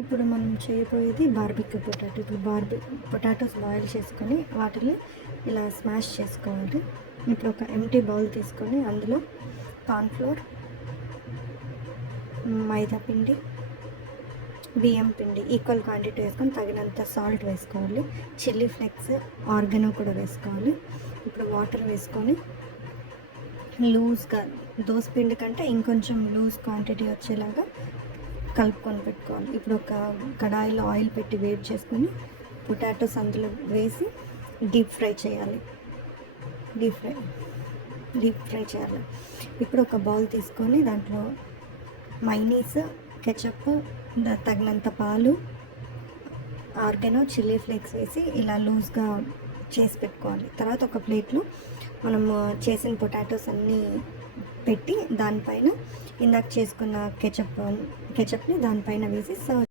ఇప్పుడు మనం చేయబోయేది బార్బిక్యూ పొటాటో. ఇప్పుడు పొటాటోస్ బాయిల్ చేసుకొని వాటిని ఇలా స్మాష్ చేసుకోవాలి. ఇప్పుడు ఒక ఎంప్టీ బౌల్ తీసుకొని అందులో కార్న్‌ఫ్లోర్, మైదా పిండి, బియ్యం పిండి ఈక్వల్ క్వాంటిటీ వేసుకొని తగినంత సాల్ట్ వేసుకోవాలి. చిల్లీ ఫ్లేక్స్, ఆర్గానో కూడా వేసుకోవాలి. ఇప్పుడు వాటర్ వేసుకొని లూజ్గా దోసపిండి కంటే ఇంకొంచెం లూజ్ క్వాంటిటీ వచ్చేలాగా కలుపుకొని పెట్టుకోవాలి. ఇప్పుడు ఒక కడాయిలో ఆయిల్ పెట్టి వేడి చేసుకొని పొటాటోస్ అందులో వేసి డీప్ ఫ్రై చేయాలి. ఇప్పుడు ఒక బౌల్ తీసుకొని దాంట్లో మైనీస్, కెచప్, తగినంత పాలు, ఆర్గానో, చిల్లీ ఫ్లేక్స్ వేసి ఇలా లూజ్గా చేసి పెట్టుకోవాలి. తర్వాత ఒక ప్లేట్లో మనము చేసిన పొటాటోస్ అన్నీ పెట్టి దానిపైన ఇందాక చేసుకున్న కెచప్ని దానిపైన వేసి సర్వ్